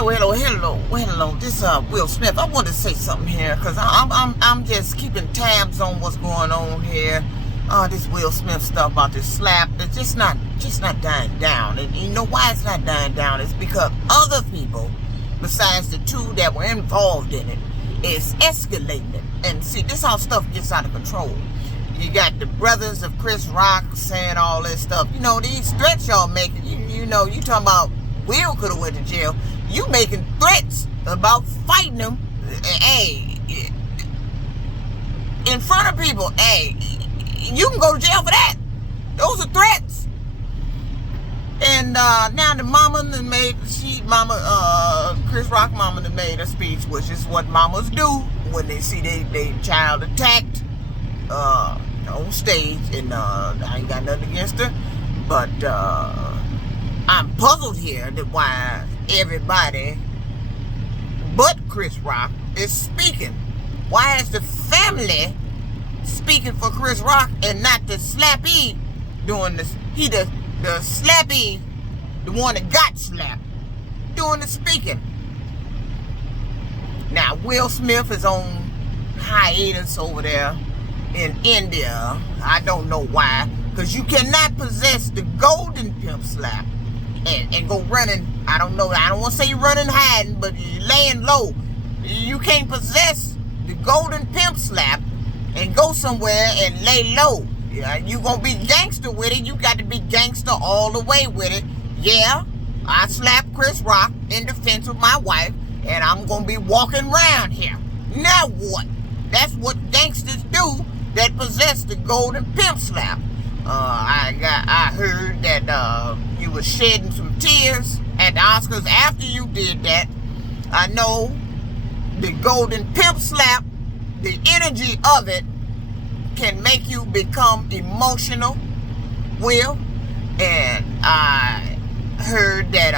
Hello. This is Will Smith. I want to say something here because I'm just keeping tabs on what's going on here. This Will Smith stuff about this slap, it's just not dying down. And you know why it's not dying down? It's because other people, besides the two that were involved in it, is escalating it. And see, this how stuff gets out of control. You got the brothers of Chris Rock saying all this stuff. You know, these threats y'all making, you know, you talking about Will could have went to jail. You making threats about fighting him, hey, in front of people. Hey, you can go to jail for that. Those are threats. And now the mama made, Chris Rock mama made a speech, which is what mamas do when they see they child attacked on stage. And I ain't got nothing against her, but I'm puzzled here that why everybody but Chris Rock is speaking. Why is the family speaking for Chris Rock and not the slappy doing this? He the slappy, the one that got slapped, doing the speaking. Now Will Smith is on hiatus over there in India. I don't know why, because you cannot possess the golden pimp slap and go running. I don't know. I don't want to say you're running hiding, but you're laying low. You can't possess the golden pimp slap and go somewhere and lay low. You gonna be gangster with it. You got to be gangster all the way with it. Yeah, I slapped Chris Rock in defense of my wife, and I'm gonna be walking around here. Now what? That's what gangsters do that possess the golden pimp slap. I heard that you were shedding some tears at the Oscars after you did that. I know the golden pimp slap, the energy of it can make you become emotional, Will. And I heard that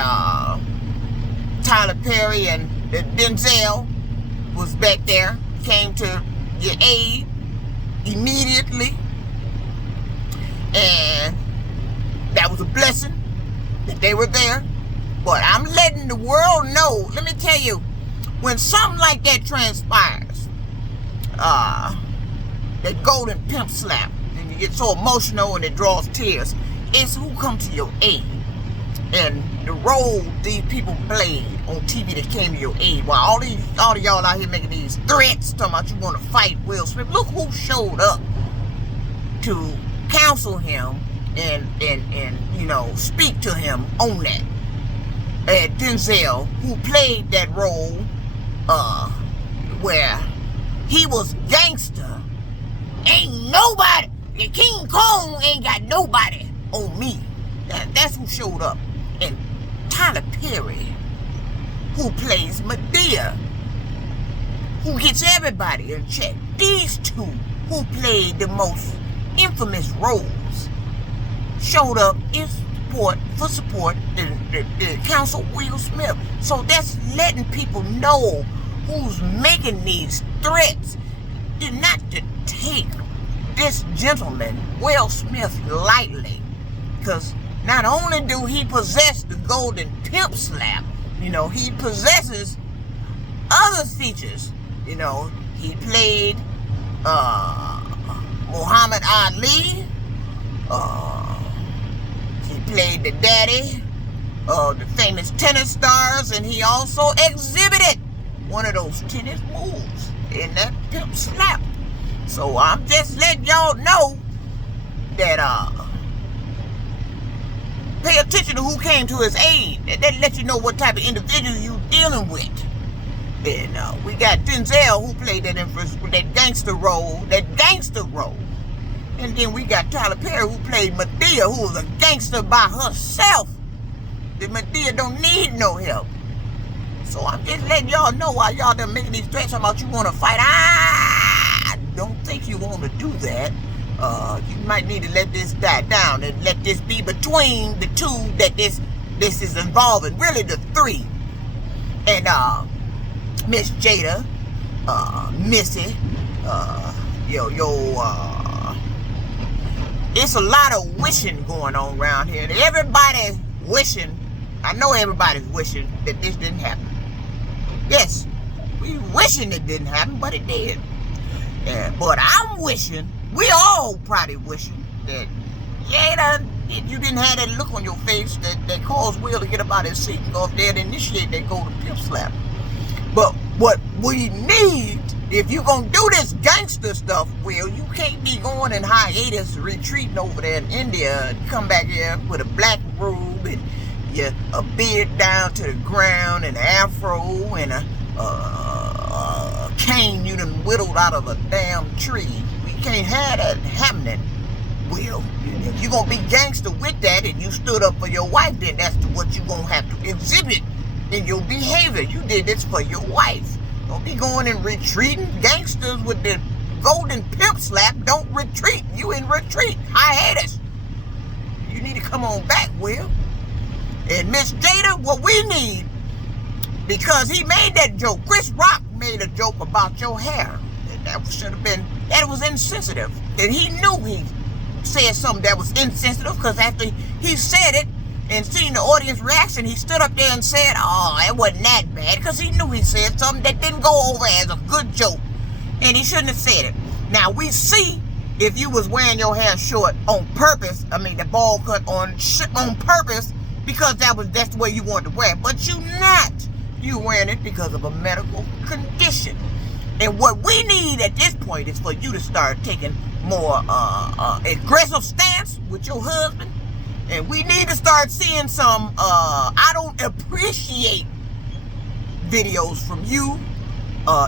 Tyler Perry and Denzel was back there, came to your aid immediately. And that was a blessing that they were there. But I'm letting the world know, let me tell you, when something like that transpires, that golden pimp slap, and you get so emotional and it draws tears, it's who come to your aid. And the role these people played on TV that came to your aid, while all of y'all out here making these threats, talking about you want to fight Will Smith, look who showed up to counsel him and you know, speak to him on that. Denzel, who played that role where he was gangster. Ain't nobody, the King Kong ain't got nobody on me. That's who showed up. And Tyler Perry, who plays Madea, who gets everybody in check. These two, who played the most infamous roles, showed up in support the counsel Will Smith. So that's letting people know who's making these threats. Did not to take this gentleman, Will Smith, lightly. Because not only do he possess the golden pimp slap, you know, he possesses other features. You know, he played Muhammad Ali. He played the daddy of the famous tennis stars, and he also exhibited one of those tennis moves in that pimp slap. So I'm just letting y'all know that pay attention to who came to his aid. That let you know what type of individual you dealing with. And we got Denzel, who played that gangster role. And then we got Tyler Perry, who played Madea, who was a gangster by herself. That Madea don't need no help. So I'm just letting y'all know why y'all done making these threats about you want to fight. I don't think you want to do that. You might need to let this die down and let this be between the two that this is involving. Really the three. And Miss Jada, Missy, it's a lot of wishing going on around here. Everybody wishing I know everybody's wishing that this didn't happen. Yes, we wishing it didn't happen, but it did. But I'm wishing, we all probably wishing that Jada, you didn't have that look on your face that caused Will to get up out of his seat and go up there and initiate that golden pimp slap. But what we need, if you're going to do this gangster stuff, Will, you can't be going in hiatus, retreating over there in India and come back here with a black robe and a beard down to the ground and an afro and a cane you done whittled out of a damn tree. We can't have that happening, Will. If you're going to be gangster with that and you stood up for your wife, then that's what you're going to have to exhibit in your behavior. You did this for your wife. Don't be going and retreating. Gangsters with the golden pimp slap don't retreat. You in retreat. Hiatus. You need to come on back, Will. And Miss Jada, what we need, because he made that joke. Chris Rock made a joke about your hair. And that should have been, that was insensitive. And he knew he said something that was insensitive, because after he said it and seen the audience reaction, he stood up there and said, oh, it wasn't that bad, because he knew he said something that didn't go over as a good joke. And he shouldn't have said it. Now, we see if you was wearing your hair short on purpose, I mean the ball cut on purpose, because that's the way you wanted to wear it. But you not. You wearing it because of a medical condition. And what we need at this point is for you to start taking more aggressive stance with your husband. And we need to start seeing some I don't appreciate videos from you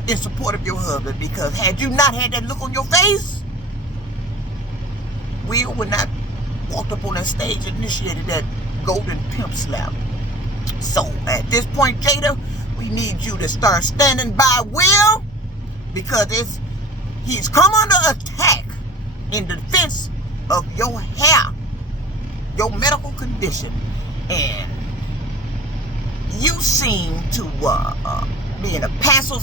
in support of your husband, because had you not had that look on your face, we would not walked up on that stage and initiated that golden pimp slap. So at this point, Jada, we need you to start standing by Will, because he's come under attack in defense of your hair, your medical condition, and you seem to be in a passive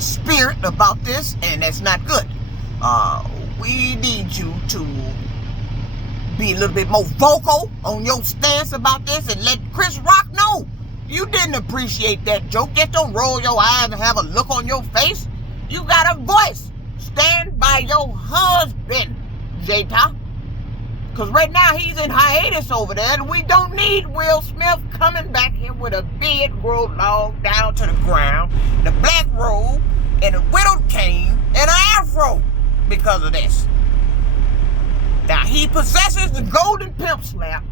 spirit about this, and that's not good. We need you to be a little bit more vocal on your stance about this and let Chris Rock know you didn't appreciate that joke. Just don't roll your eyes and have a look on your face. You got a voice. Stand by your husband, Jada. Because right now he's in hiatus over there, and we don't need Will Smith coming back here with a beard grown long down to the ground, the black robe, and a whittled cane, and an afro because of this. Now, he possesses the golden pimp slap.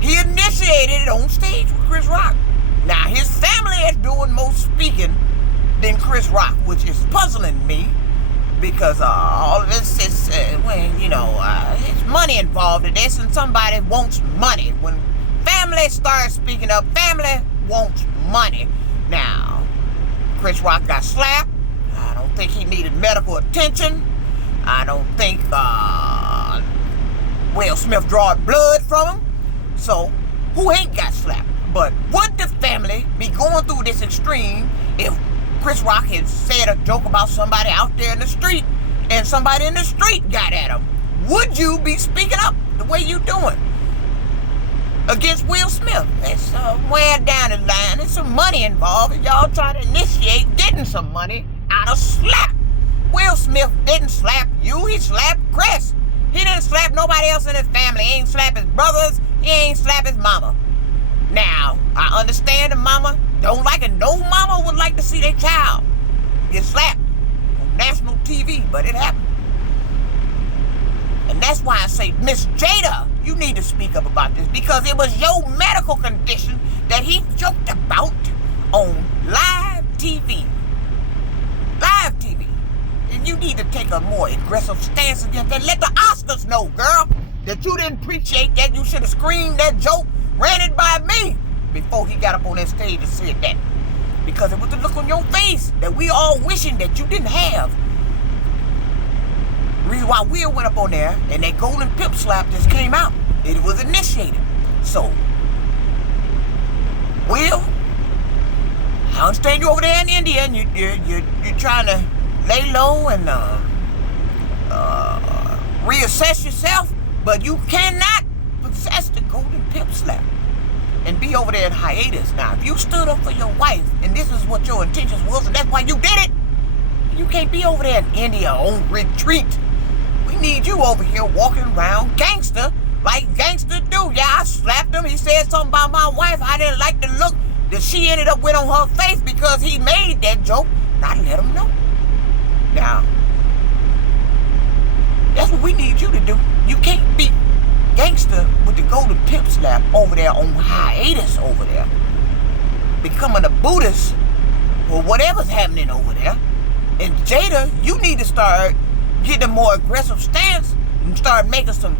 He initiated it on stage with Chris Rock. Now, his family is doing more speaking than Chris Rock, which is puzzling me, because all of this is, it's money involved in this, and somebody wants money. When family starts speaking up, family wants money. Now, Chris Rock got slapped. I don't think he needed medical attention. I don't think Will Smith drawed blood from him. So, who ain't got slapped? But would the family be going through this extreme if Chris Rock had said a joke about somebody out there in the street and somebody in the street got at him? Would you be speaking up the way you doing against Will Smith? It's somewhere down the line. There's some money involved, and y'all trying to initiate getting some money out of slap. Will Smith didn't slap you, he slapped Chris. He didn't slap nobody else in his family. He ain't slap his brothers, he ain't slap his mama. Now, I understand the mama don't like it. No mama would like to see their child get slapped on national TV, but it happened. And that's why I say, Miss Jada, you need to speak up about this, because it was your medical condition that he joked about on live TV. Live TV. And you need to take a more aggressive stance against that. Let the Oscars know, girl, that you didn't appreciate that. You should have screamed that joke, ran it by me, before he got up on that stage and said that. Because it was the look on your face that we all wishing that you didn't have. The reason why Will went up on there and that golden pimp slap just came out, it was initiated. So, Will, I understand you over there in India and you're trying to lay low and reassess yourself, but you cannot possess the golden pimp slap. and be over there in hiatus. Now, if you stood up for your wife, and this is what your intentions was, and that's why you did it, you can't be over there in India on retreat. We need you over here walking around gangster like gangster do. Yeah, I slapped him. He said something about my wife. I didn't like the look that she ended up with on her face because he made that joke. And I let him know. Now, that's what we need you to do. You can't be gangster with the golden pimp slap over there on hiatus over there. Becoming a Buddhist or whatever's happening over there. And Jada, you need to start getting a more aggressive stance and start making some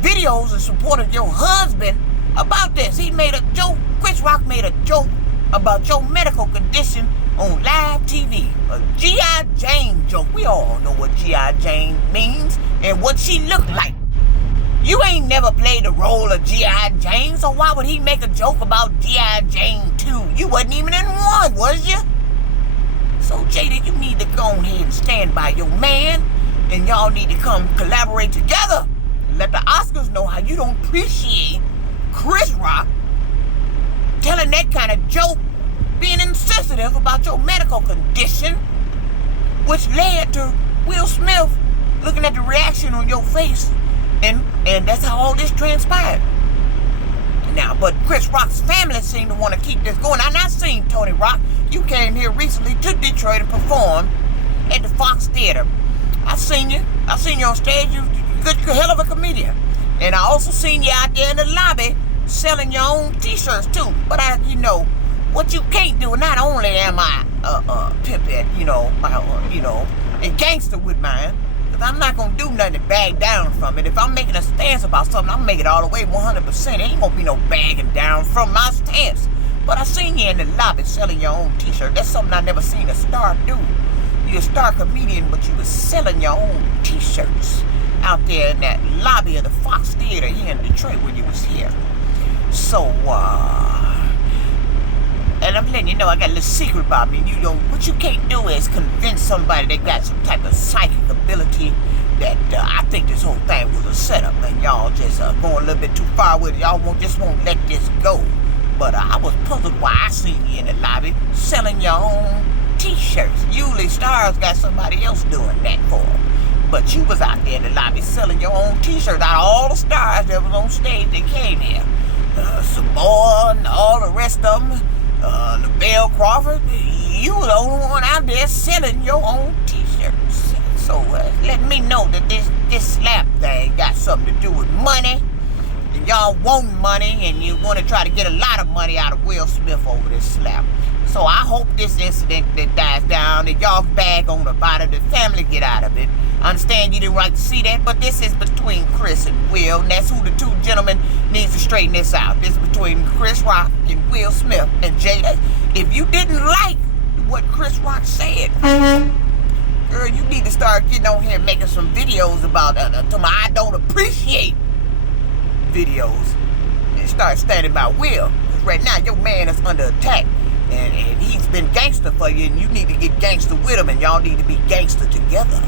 videos in support of your husband about this. He made a joke. Chris Rock made a joke about your medical condition on live TV. A G.I. Jane joke. We all know what G.I. Jane means and what she looked like. You ain't never played the role of G.I. Jane, so why would he make a joke about G.I. Jane 2? You wasn't even in 1, was you? So, Jada, you need to go ahead and stand by your man, and y'all need to come collaborate together and let the Oscars know how you don't appreciate Chris Rock telling that kind of joke, being insensitive about your medical condition, which led to Will Smith looking at the reaction on your face, and that's how all this transpired. Now, but Chris Rock's family seem to want to keep this going. And I seen Tony Rock. You came here recently to Detroit and performed at the Fox Theater. I seen you. I seen you on stage. You're a hell of a comedian. And I also seen you out there in the lobby selling your own T-shirts too. But what you can't do. Not only am I pimp at, and gangster with mine. I'm not going to do nothing to bag down from it. If I'm making a stance about something, I'm making it all the way 100%. Ain't going to be no bagging down from my stance. But I seen you in the lobby selling your own T-shirt. That's something I never seen a star do. You're a star comedian, but you was selling your own T-shirts out there in that lobby of the Fox Theater here in Detroit when you was here. So, and I'm letting you know I got a little secret about me. What you can't do is convince somebody that got some type of psychic ability that I think this whole thing was a setup, and y'all just going a little bit too far with it. Y'all just won't let this go. But I was puzzled why I seen you in the lobby selling your own T-shirts. Usually stars got somebody else doing that for them. But you was out there in the lobby selling your own T-shirts. Out of all the stars that was on stage that came here, Samoa and all the rest of them, LaBelle Crawford, you were the only one out there selling your own T-shirts. So let me know that this slap thing got something to do with money, and y'all want money, and you want to try to get a lot of money out of Will Smith over this slap. So I hope this incident that dies down, that y'all bag on about it, the family get out of it. I understand you didn't like to see that, but this is between Chris and Will, and that's who the two gentlemen needs to straighten this out. This is between Chris Rock and Will Smith and Jada. If you didn't like what Chris Rock said, girl, you need to start getting on here and making some videos about I don't appreciate videos, and start standing by Will. Because right now, your man is under attack. And he's been gangster for you, and you need to get gangster with him, and y'all need to be gangster together.